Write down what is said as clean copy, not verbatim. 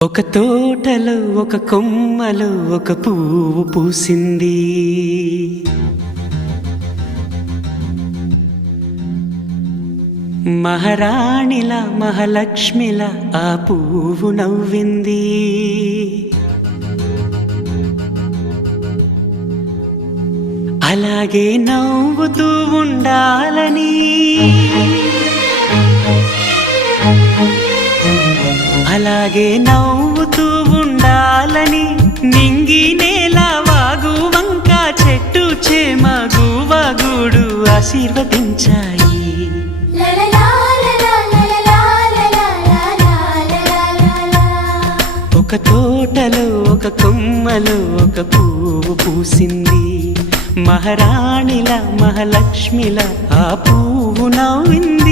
ఒక తోటలో ఒక కొమ్మలో ఒక పువ్వు పూసింది. మహారాణిలా మహాలక్ష్మిలా ఆ పువ్వు నవ్వింది. అలాగే నవ్వుతూ ఉండాలని, అలాగే నవ్వుతూ ఉండాలని నింగి నేల వాగు వంక చెట్టు చేమ గువగూడు ఆశీర్వదించాయి. ఒక తోటలో ఒక కొమ్మలో ఒక పువ్వు పూసింది. మహారాణిలా మహాలక్ష్మిలా ఆ పువ్వు నవ్వింది.